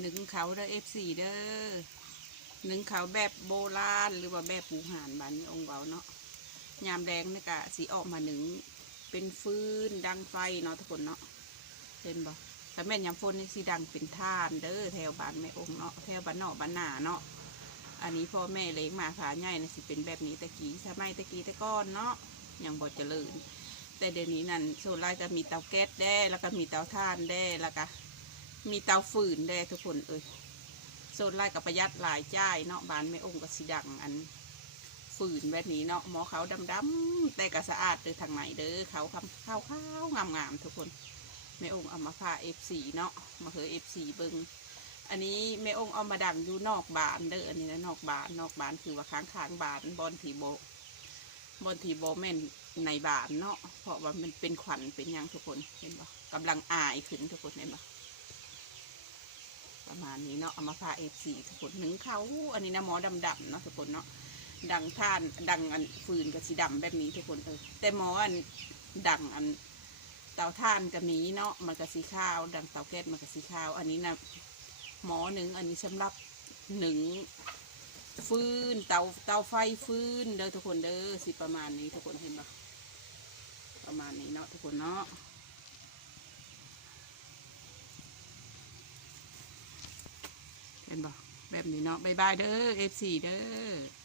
หนึ่งเขาเด้อเอฟซีเด้อหนึ่งเขาแบบโบราณหรือว่าแบบปูหานบานนี้องเบาเนาะยามแดงนี่กะสีออกมาหนึ่งเป็นฟืนดังไฟเนาะทุกคนเนาะเห็นบ่ถ้าแม่นยามฝนนี่สีดังเป็นท่านเด้อแถวบ้านแม่องเนาะแถวบ้านนอกบ้านหนาเนาะอันนี้พ่อแม่เลี้ยงมาขาใหญ่นะสิเป็นแบบนี้ตะกี้สมัยตะกี้ตะก้อนเนาะยังบ่เจริญ แต่เดี๋ยวนี้นั่นโซนไลน์ก็มีเตาแก๊สแด้แล้วก็มีเตาถ่านแด้แล้วก็ มีเตาฟืนแด้ทุกคนเอ้ยโซนไลน์ก็ประหยัดหลายจ่ายเนาะบ้านไม่องค์ก็สีดังอันฟืนแบบนี้เนาะหมอเขาวดำๆแต่ก็สะอาดเด้อทางไหนเด้อเขาคำข้าวข้าวงามๆทุกคนแม่องค์เอามาผ่าเอฟซีเนาะมาเหอเอฟซีเบิงอันนี้แม่องค์เอามาดังอยู่นอกบ้านเด้ออันนี้นะนอกบ้านนอกบ้านคือว่าค้างค้างๆบ้านบอนทีโบบนทีโบแม่นในบานเนาะเพราะว่ามันเป็นขวัญเป็นยังทุกคนเห็นปะกำลังอายขึ้นทุกคนเห็นปะ ประมาณนี้เนาะเอามาพาเอฟซีทุกคนหนึ่งเขาอันนี้นะหมอดำดำเนาะทุกคนเนาะดังท่านดังอันฟืนกับสีดำแบบนี้ทุกคนเออแต่หมออันดังอันเตาท่านกับมีเนาะมันกับสีขาว ดังเตาแก๊สมันกับสีขาว อันนี้นะหมอหนึ่งอันนี้สำหรับหนึ่งฟืนเตาเตาไฟฟืนเด้อทุกคนเด้อสิประมาณนี้ทุกคนเห็นปะประมาณนี้เนาะทุกคนเนาะ เห็นปะแบบนี้เนาะบายบายเด้อเอฟซีเด้อ